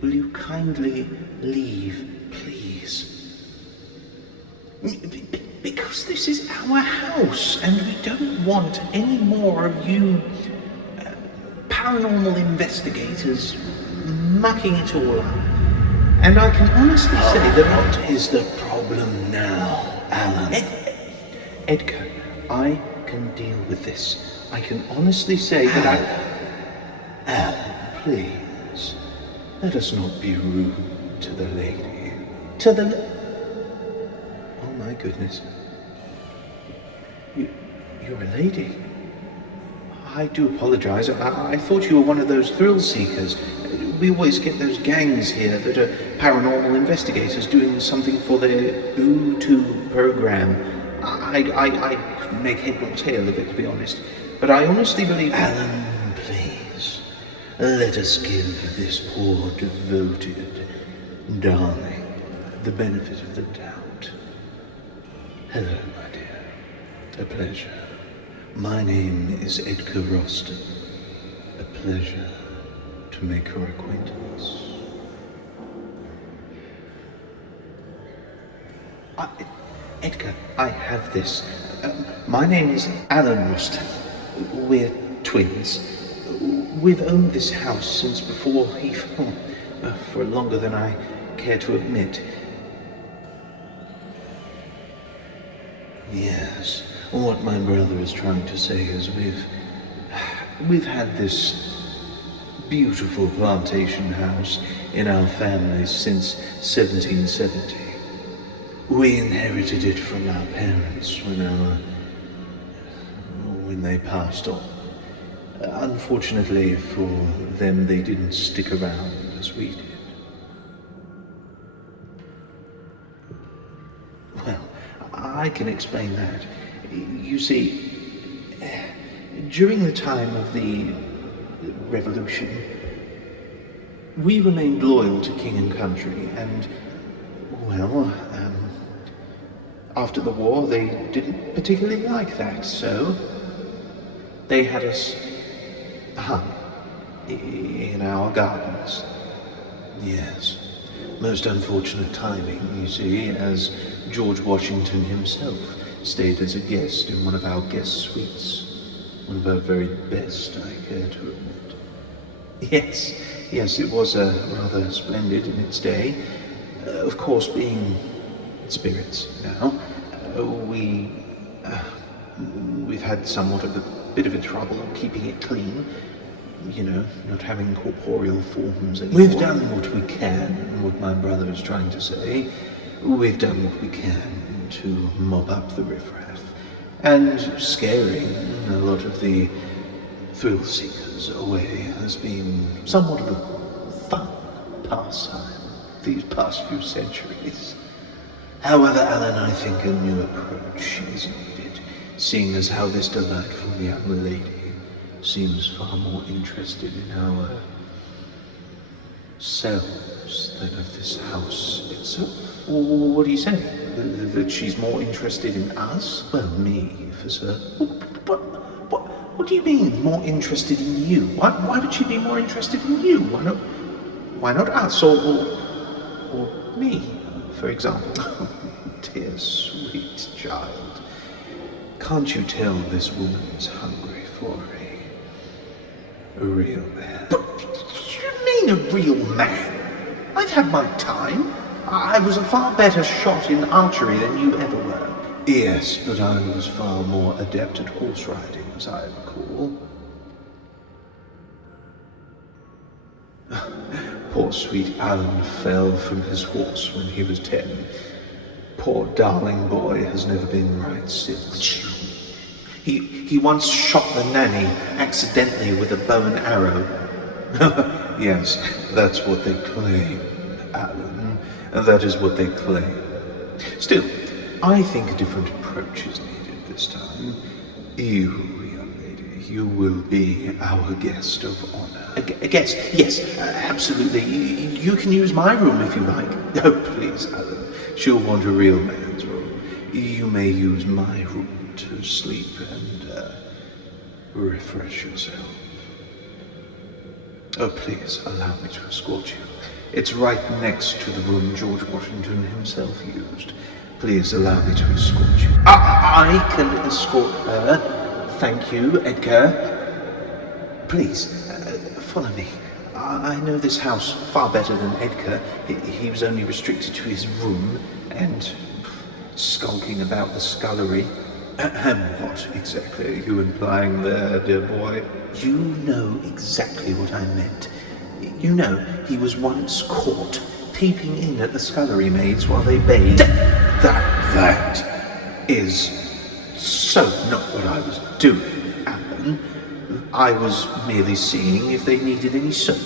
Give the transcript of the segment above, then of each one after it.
Will you kindly leave, please? Because this is our house, and we don't want any more of you paranormal investigators mucking it all up. And I can honestly say that what is the problem now, Alan? Edgar, I can deal with this. I can honestly say that Alan, please, let us not be rude to the lady. Oh my goodness. You're a lady. I do apologize. I thought you were one of those thrill seekers. We always get those gangs here that are paranormal investigators doing something for their YouTube program. I couldn't make head nor tail of it, to be honest. But I honestly believe... Alan, please, let us give this poor devoted darling the benefit of the doubt. Hello, my dear. A pleasure. My name is Edgar Roston. A pleasure to make your acquaintance. Edgar, I have this. My name is Alan Roston. We're twins. We've owned this house since before he... for longer than I care to admit. Yes, what my brother is trying to say is we've had this beautiful plantation house in our family since 1770. We inherited it from our parents when they passed on. Unfortunately for them, they didn't stick around as we did. Well, I can explain that. You see, during the time of the Revolution, we remained loyal to king and country, and, well, after the war, they didn't particularly like that, so they had us hung in our gardens. Yes, most unfortunate timing, you see, as George Washington himself stayed as a guest in one of our guest suites. One of our very best, I care to admit. Yes, it was rather splendid in its day. Of course, being spirits now, we've had somewhat of a bit of a trouble keeping it clean. You know, not having corporeal forms anymore. We've done what we can, what my brother is trying to say. We've done what we can to mop up the riffraff, and scaring a lot of the thrill seekers away has been somewhat of a fun pastime these past few centuries. However, Alan, I think a new approach is needed, seeing as how this delightful young lady seems far more interested in our selves than of this house itself. Well, what do you say? That she's more interested in us? Well, me, for certain. What do you mean, more interested in you? Why would she be more interested in you? Why not us, or me, for example? Dear sweet child, can't you tell this woman is hungry for a real man? What do you mean, a real man? I've had my time. I was a far better shot in archery than you ever were. Yes, but I was far more adept at horse riding, as I recall. Poor sweet Alan fell from his horse when he was 10. Poor darling boy has never been right since. He once shot the nanny accidentally with a bow and arrow. Yes, that's what they claim, Alan. That is what they claim. Still, I think a different approach is needed this time. You, young lady, you will be our guest of honor. A guest? Yes, absolutely. You can use my room if you like. Oh, please, Alan. She'll want a real man's room. You may use my room to sleep and refresh yourself. Oh, please, allow me to escort you. It's right next to the room George Washington himself used. Please allow me to escort you. I can escort her. Thank you, Edgar. Please, follow me. I know this house far better than Edgar. He was only restricted to his room and skulking about the scullery. What exactly are you implying there, dear boy? You know exactly what I meant. You know, he was once caught peeping in at the scullery maids while they bathed. That is so not what I was doing, Alan. I was merely seeing if they needed any soap.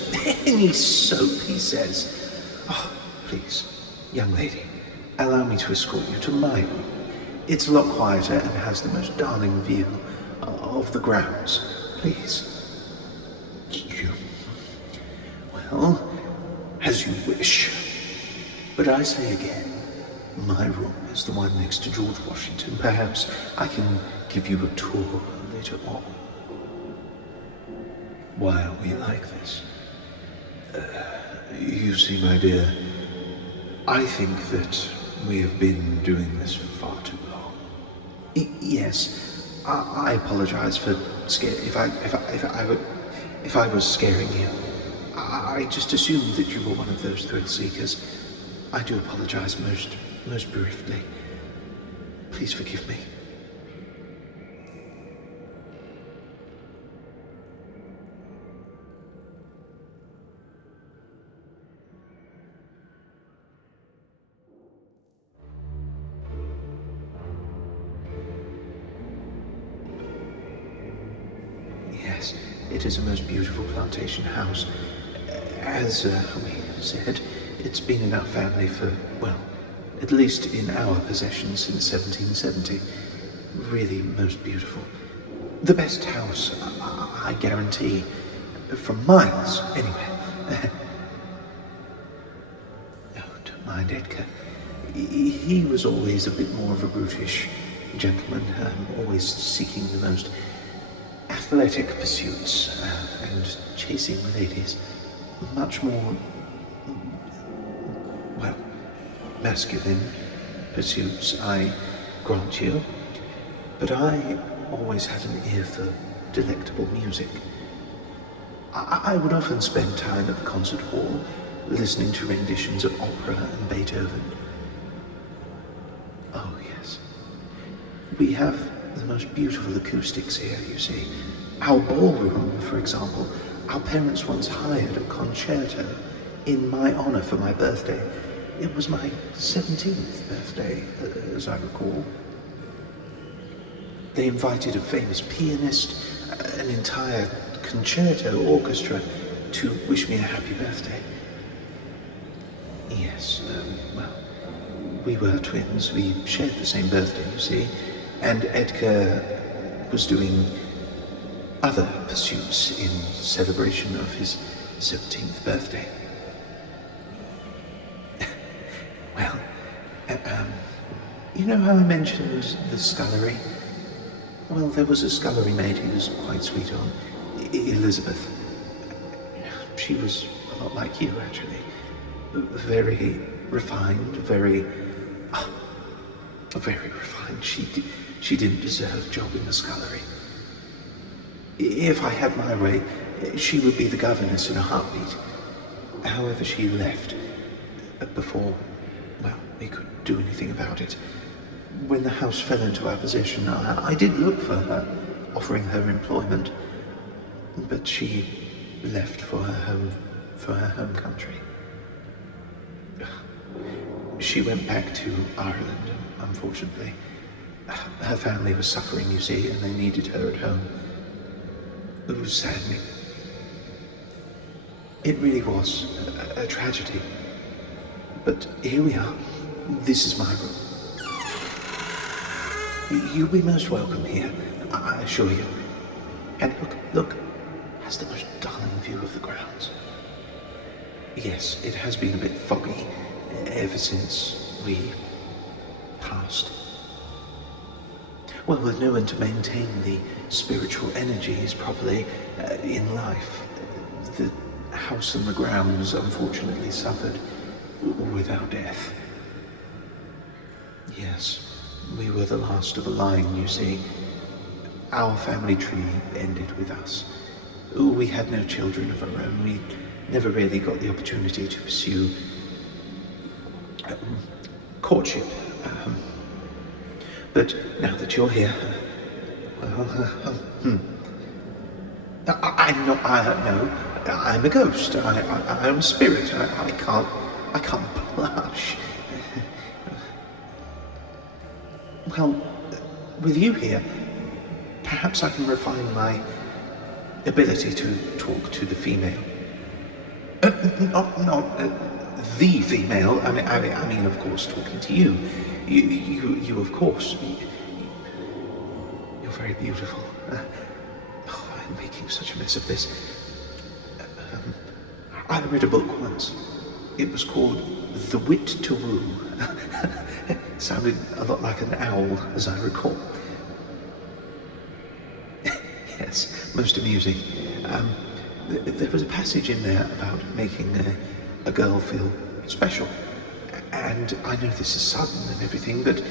Any soap, he says. Oh, please, young lady, allow me to escort you to my room. It's a lot quieter and has the most darling view of the grounds. Please. Well, as you wish. But I say again, my room is the one next to George Washington. Perhaps I can give you a tour later on. Why are we like this? You see, my dear, I think that we have been doing this for far too long. Yes, I apologize for if I was scaring you. I just assumed that you were one of those thrill seekers. I do apologize most briefly. Please forgive me. Yes, it is a most beautiful plantation house. As we said, it's been in our family for, well, at least in our possession since 1770. Really most beautiful. The best house, I guarantee. From miles, anyway. Oh, don't mind Edgar. He was always a bit more of a brutish gentleman, always seeking the most athletic pursuits and chasing ladies. Much more, well, masculine pursuits, I grant you. But I always had an ear for delectable music. I would often spend time at the concert hall, listening to renditions of opera and Beethoven. Oh, yes. We have the most beautiful acoustics here, you see. Our ballroom, for example, our parents once hired a concerto in my honor for my birthday. It was my 17th birthday, as I recall. They invited a famous pianist, an entire concerto orchestra to wish me a happy birthday. Yes, well, we were twins. We shared the same birthday, you see. And Edgar was doing other pursuits in celebration of his 17th birthday. Well, you know how I mentioned the scullery? Well, there was a scullery maid he was quite sweet on, Elizabeth. She was a lot like you, actually. Very refined, very refined. She didn't deserve a job in the scullery. If I had my way, she would be the governess in a heartbeat. However, she left before, well, we could do anything about it. When the house fell into our possession, I did look for her, offering her employment, but she left for her home country. She went back to Ireland, unfortunately. Her family was suffering, you see, and they needed her at home. It was saddening. It really was a tragedy. But here we are. This is my room. You'll be most welcome here, I assure you. And look, has the most darling view of the grounds. Yes, it has been a bit foggy ever since we passed. Well, with no one to maintain the spiritual energies properly in life, the house and the grounds unfortunately suffered with our death. Yes, we were the last of a line, you see. Our family tree ended with us. We had no children of our own. We never really got the opportunity to pursue courtship. But now that you're here, I'm not. No, I'm a ghost. I'm a spirit. I can't blush. Well, with you here, perhaps I can refine my ability to talk to the female. Not the female. I mean, of course, talking to you. You of course. You're very beautiful. I'm making such a mess of this. I read a book once. It was called The Wit to Woo. Sounded a lot like an owl, as I recall. Yes, most amusing. There was a passage in there about making a girl feel special. And I know this is sudden and everything, but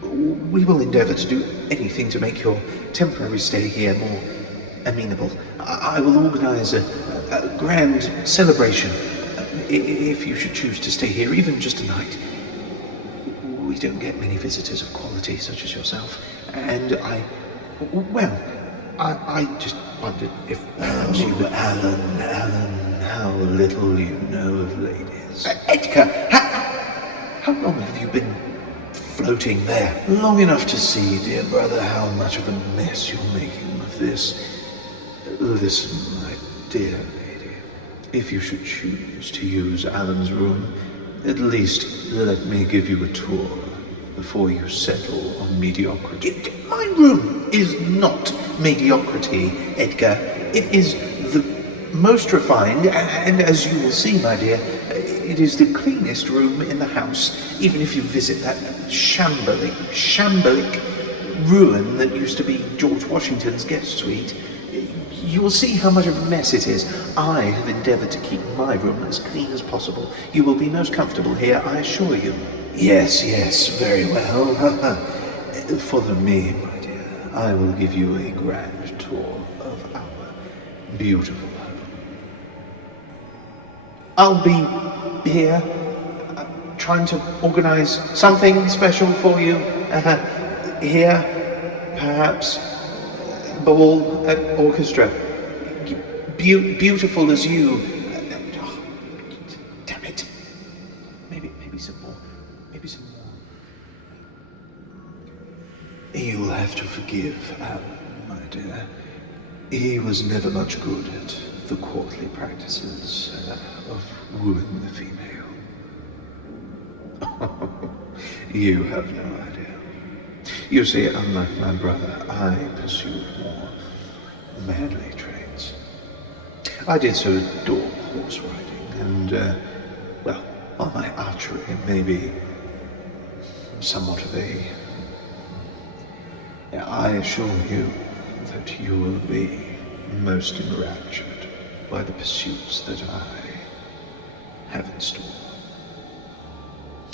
we will endeavour to do anything to make your temporary stay here more amenable. I will organise a grand celebration if you should choose to stay here, even just a night. We don't get many visitors of quality such as yourself, and I just wondered if perhaps you would... Alan, how little you know of ladies. Edgar, how long have you been floating there? Long enough to see, dear brother, how much of a mess you're making of this. Listen, my dear lady, if you should choose to use Alan's room, at least let me give you a tour before you settle on mediocrity. My room is not mediocrity, Edgar. It is the most refined, and as you will see, my dear, it is the cleanest room in the house, even if you visit that shambolic ruin that used to be George Washington's guest suite. You will see how much of a mess it is. I have endeavoured to keep my room as clean as possible. You will be most comfortable here, I assure you. Yes, very well. Follow me, my dear. I will give you a grand tour of our beautiful home. I'll be here, trying to organise something special for you. Here, perhaps, ball, orchestra. Beautiful as you. Oh, damn it. Maybe some more. Maybe some more. You'll have to forgive Alan, my dear. He was never much good at the courtly practices of wooing the female. You have no idea. You see, unlike my brother, I pursued more manly traits. I did so adore horse riding, and, while my archery may be somewhat of a I assure you that you will be most enraptured by the pursuits that I have in store.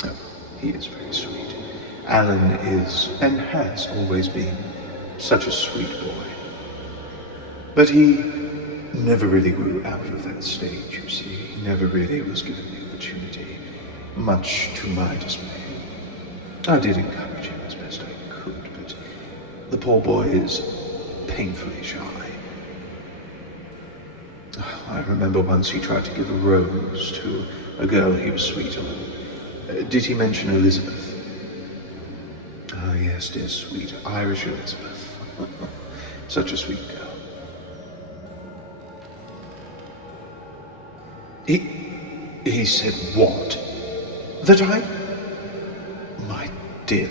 Oh, he is very sweet. Alan is, and has always been, such a sweet boy. But he never really grew out of that stage, you see. He never really was given the opportunity, much to my dismay. I did encourage him as best I could, but the poor boy is painfully shy. I remember once he tried to give a rose to a girl he was sweet on. Did he mention Elizabeth? Ah, yes, dear sweet Irish Elizabeth. Such a sweet girl. He said what? That I... My dear,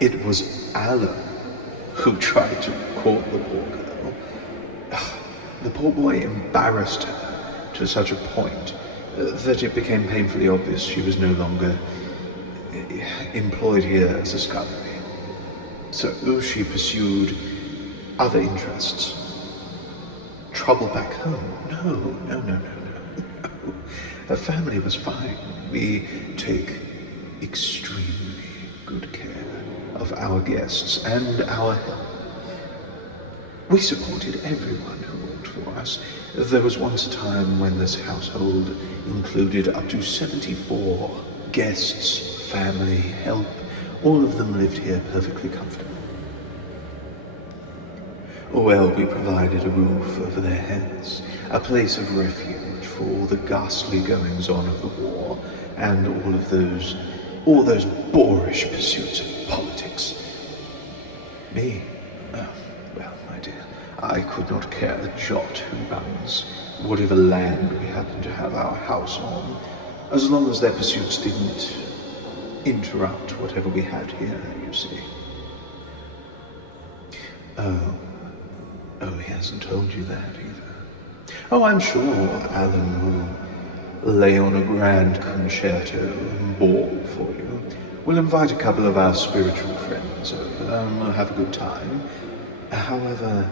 it was Alan who tried to court the poor girl. The poor boy embarrassed her to such a point that it became painfully obvious she was no longer employed here as a scullery. So she pursued other interests. Trouble back home? No. Her family was fine. We take extremely good care of our guests and our help. We supported everyone who worked for us. There was once a time when this household included up to 74 guests, family, help. All of them lived here perfectly comfortable. Well, we provided a roof over their heads, a place of refuge for all the ghastly goings-on of the war, and all those boorish pursuits of politics. Me? Oh, well, my dear, I could not care a jot who runs whatever land we happen to have our house on, as long as their pursuits didn't interrupt whatever we had here, you see. Oh, he hasn't told you that either. Oh, I'm sure Alan will lay on a grand concerto and ball for you. We'll invite a couple of our spiritual friends over and we'll have a good time. However,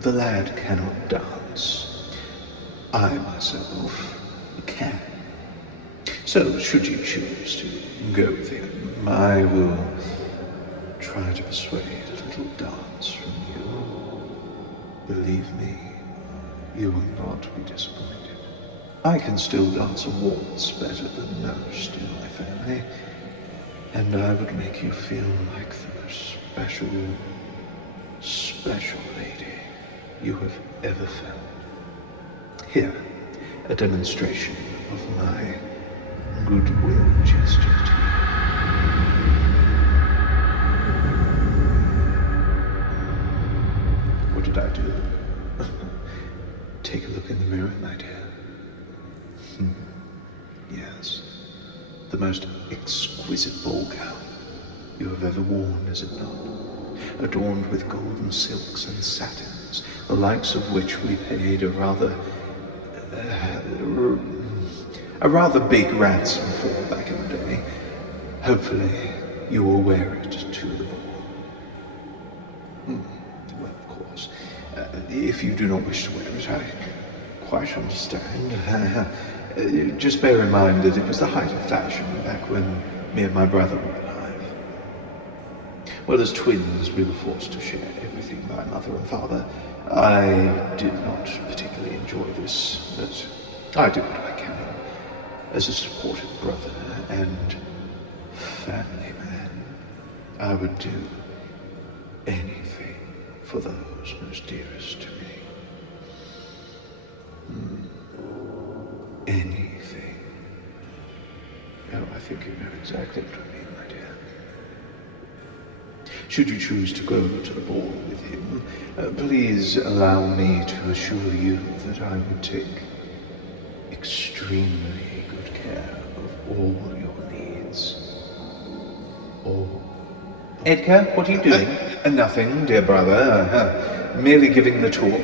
the lad cannot dance. I myself can. So, should you choose to go with him, I will try to persuade a little dance from you. Believe me, you will not be disappointed. I can still dance a waltz better than most in my family, and I would make you feel like the most special lady you have ever felt. Here, a demonstration of my goodwill gesture to you. What did I do? Take a look in the mirror, my dear. Yes, the most exquisite ball gown you have ever worn, is it not? Adorned with golden silks and satins, the likes of which we paid a rather big ransom for back in the day. Hopefully, you will wear it to the ball. Well, of course, if you do not wish to wear it, I quite understand. Just bear in mind that it was the height of fashion back when me and my brother were alive. Well, as twins, we were forced to share everything by mother and father. I did not particularly enjoy this, but I do what I can as a supportive brother and family man. I would do anything for those most dearest to me. Anything. Oh, I think you know exactly what I mean, my dear. Should you choose to go to the ball with him, please allow me to assure you that I would take extremely good care of all your needs. All. Edgar, what are you doing? Nothing, dear brother. Merely giving the tour.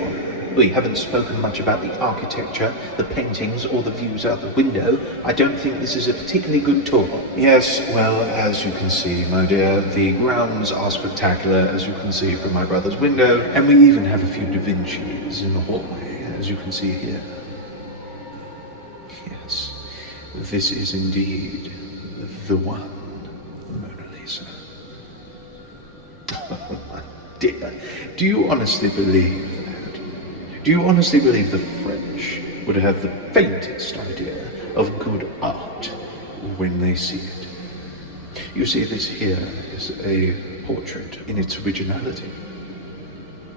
We haven't spoken much about the architecture, the paintings, or the views out the window. I don't think this is a particularly good tour. Yes, well, as you can see, my dear, the grounds are spectacular, as you can see from my brother's window, and we even have a few Da Vinci's in the hallway, as you can see here. Yes, this is indeed the one, Mona Lisa. Oh, my dear, do you honestly believe that? Do you honestly believe the French would have the faintest idea of good art when they see it? You see, this here is a portrait in its originality.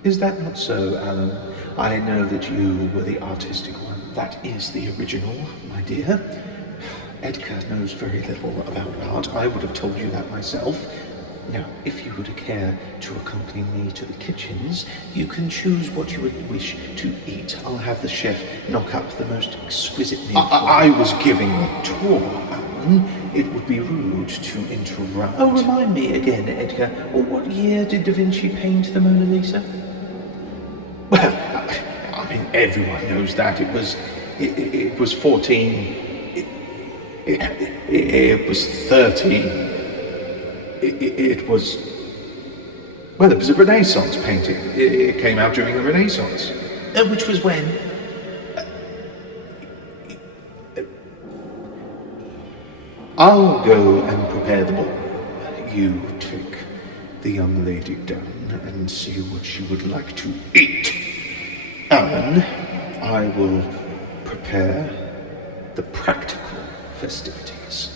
Is that not so, Alan? I know that you were the artistic one. That is the original, my dear. Edgar knows very little about art. I would have told you that myself. Now, if you would care to accompany me to the kitchens, you can choose what you would wish to eat. I'll have the chef knock up the most exquisite meal. I was giving a tour, Alan. It would be rude to interrupt. Oh, remind me again, Edgar. What year did Da Vinci paint the Mona Lisa? Well, I mean, everyone knows that. It was 14. It was 13. It was a Renaissance painting. It came out during the Renaissance. Which was when? I'll go and prepare the ball. You take the young lady down and see what she would like to eat. Alan, I will prepare the practical festivities.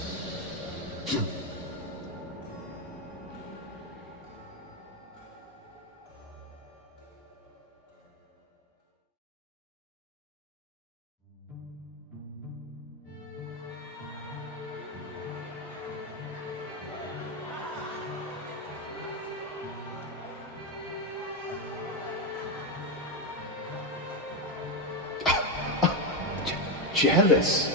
Jealous?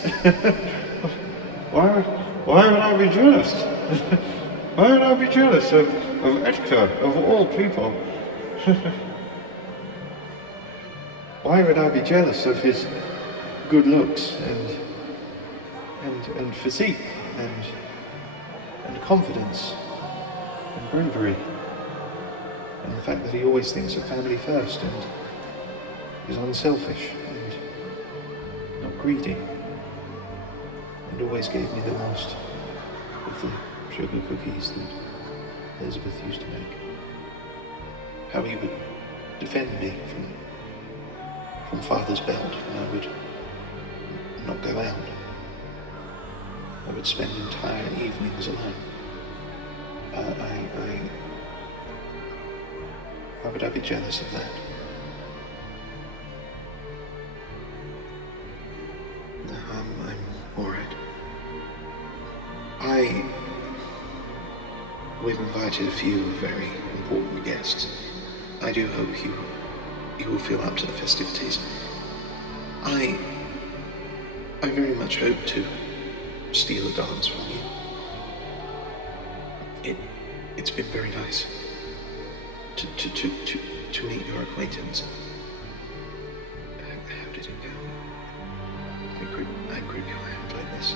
Why would I be jealous? Why would I be jealous of Edgar, of all people? Why would I be jealous of his good looks and physique and confidence and bravery and the fact that he always thinks of family first and is unselfish and not greedy, and always gave me the most of the sugar cookies that Elizabeth used to make. How he would defend me from father's belt when I would not go out. I would spend entire evenings alone. Why would I be jealous of that? I'm alright. We've invited a few very important guests. I do hope you will feel up to the festivities. I very much hope to steal a dance from you. It's been very nice to meet your acquaintance. How did it go? I grip your hand like this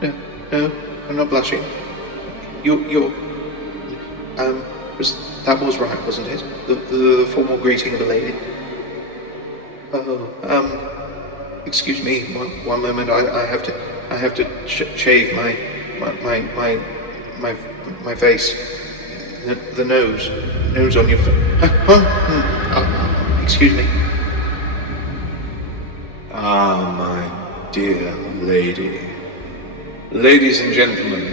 and... No, I'm not blushing. That was right, wasn't it? The formal greeting of a lady. Oh, excuse me, one moment. I have to shave my face. The nose on your face. Excuse me. Ah, my dear lady. Ladies and gentlemen,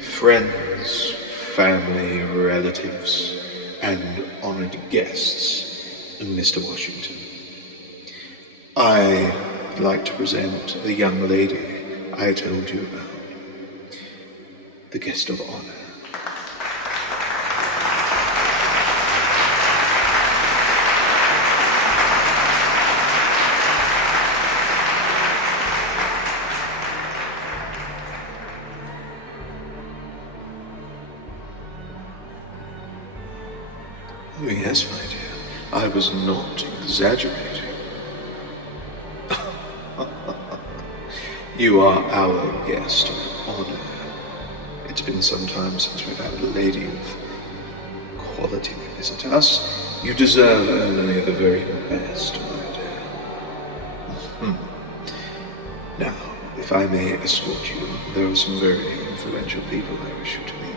friends, family, relatives, and honored guests, Mr. Washington, I'd like to present the young lady I told you about, the guest of honor. Oh, yes, my dear. I was not exaggerating. You are our guest of honor. It's been some time since we've had a lady of quality visit us. You deserve only the very best, my dear. Now, if I may escort you, there are some very influential people I wish you to meet.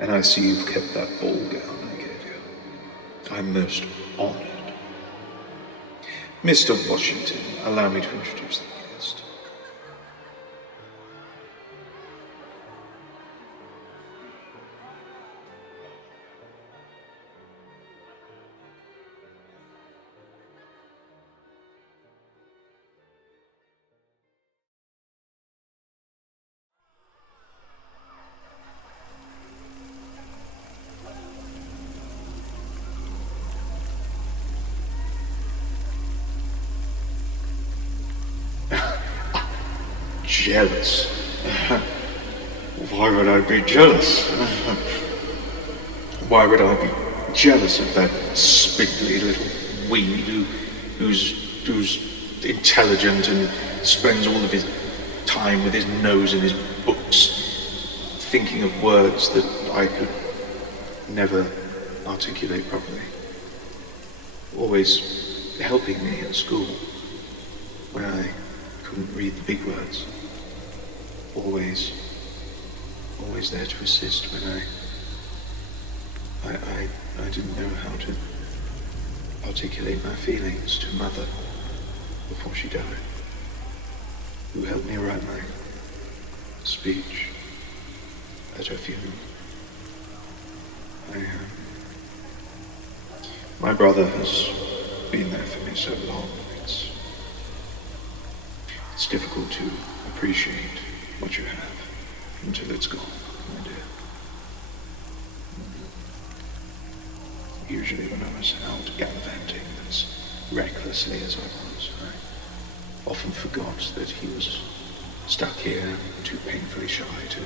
And I see you've kept that ball gown I gave you. I'm most honored. Mr. Washington, allow me to introduce the guest. Jealous? Why would I be jealous? Why would I be jealous of that spindly little weed who's intelligent and spends all of his time with his nose in his books, thinking of words that I could never articulate properly? Always helping me at school when I couldn't read the big words. Always there to assist when I didn't know how to articulate my feelings to Mother before she died, who helped me write my speech at her funeral. My brother has been there for me so long. It's difficult to appreciate what you have until it's gone, my dear. Usually when I was out gallivanting as recklessly as I was, I often forgot that he was stuck here, too painfully shy to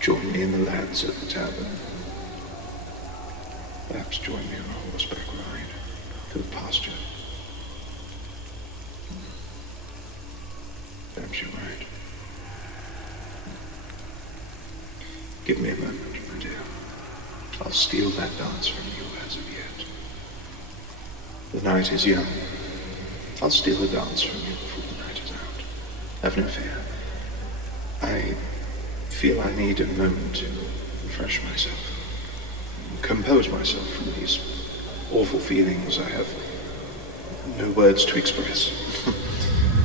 join me and the lads at the tavern. Perhaps join me on a horseback ride through the pasture. Perhaps you're right. Give me a moment, my dear. I'll steal that dance from you as of yet. The night is young. I'll steal the dance from you before the night is out. Have no fear. I feel I need a moment to refresh myself, compose myself from these awful feelings I have no words to express.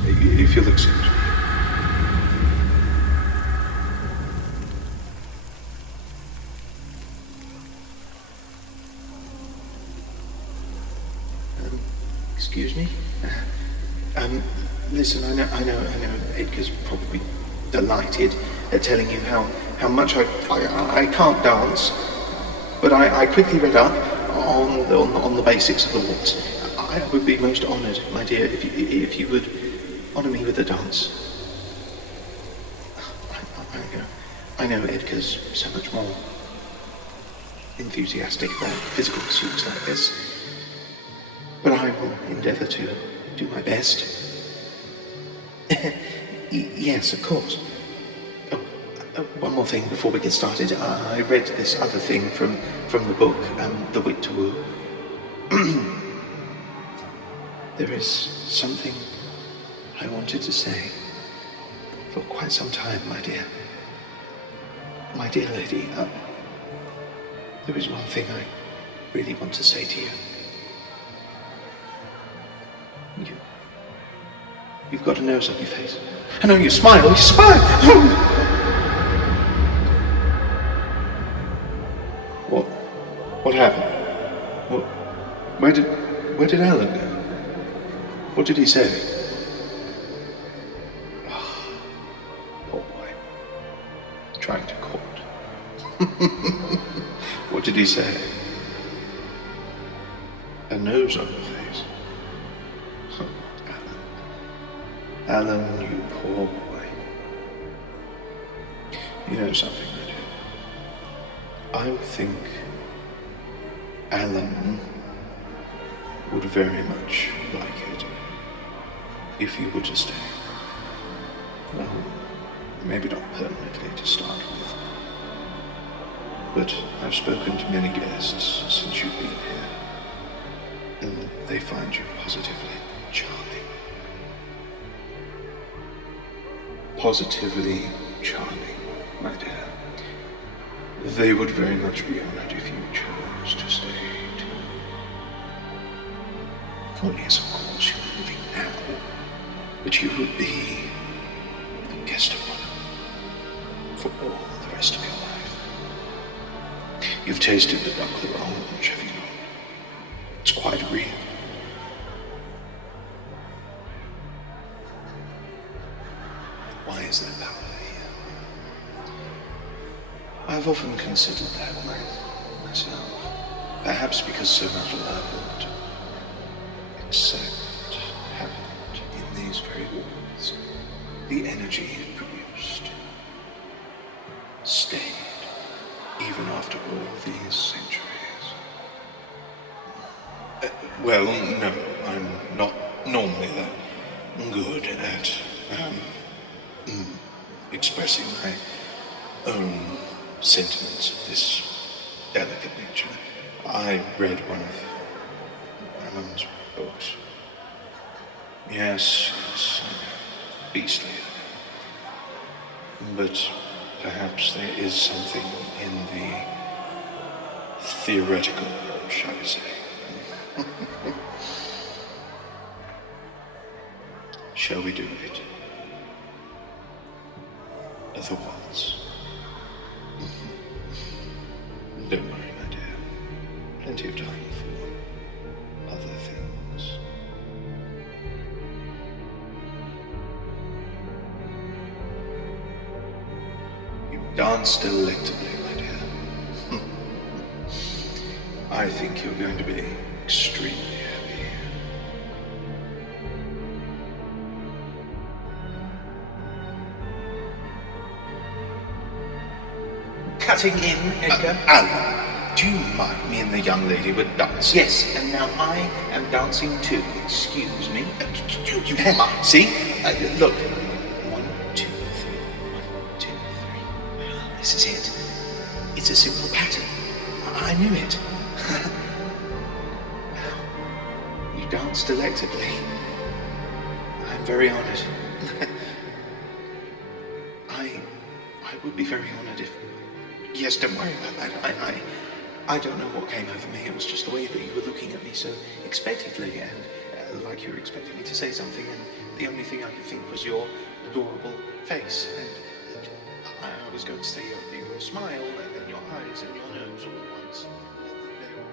If you'll excuse me. Excuse me? Listen, I know Edgar's probably delighted at telling you how much I can't dance, but I quickly read up on the basics of the waltz. I would be most honoured, my dear, if you would honour me with a dance. I know Edgar's so much more enthusiastic about physical pursuits like this, but I will endeavour to do my best. Yes, of course. One more thing before we get started. I read this other thing from the book, The Wit to Woo. There is something I wanted to say for quite some time, my dear. My dear lady, there is one thing I really want to say to you. You've got a nose on your face. I know you smile. What happened? Where did Alan go? What did he say? Oh, poor boy. Trying to court. What did he say? A nose on your face. Oh, Alan, you poor boy. You know something, I do. I think Alan would very much like it if you were to stay. Well, maybe not permanently to start with, but I've spoken to many guests since you've been here, and they find you positively charming. Positively charming, my dear. They would very much be honored if you chose to stay too. Oh yes, of course, you're living now, but you would be the guest of one for all the rest of your life. You've tasted the buckler orange, have you not? It's quite real. Why is there power here? I've often considered that myself. Perhaps because so much love and accept happened in these very walls. The energy it produced stayed even after all these centuries. Well, no, I'm not normally that good at expressing my own sentiments of this delicate nature. I read one of Alan's books. Yes, it's beastly. But perhaps there is something in the theoretical, shall we say. Shall we do it? The waltz. Don't worry, my dear. Plenty of time for other things. You dance delectably, my dear. I think you're going to be extremely happy. Cutting in, Edgar? Alan, do you mind me and the young lady were dancing? Yes, and now I am dancing too. Excuse me. You mind? See? Look. 1, 2, 3. 1, 2, 3. This is it. It's a simple pattern. I knew it. You dance delectably. I'm very honored. I would be very honored if... Yes, don't worry about that. I don't know what came over me. It was just the way that you were looking at me so expectantly and like you were expecting me to say something, and the only thing I could think was your adorable face. And I was going to say your smile and then your eyes and your nose all at once. They were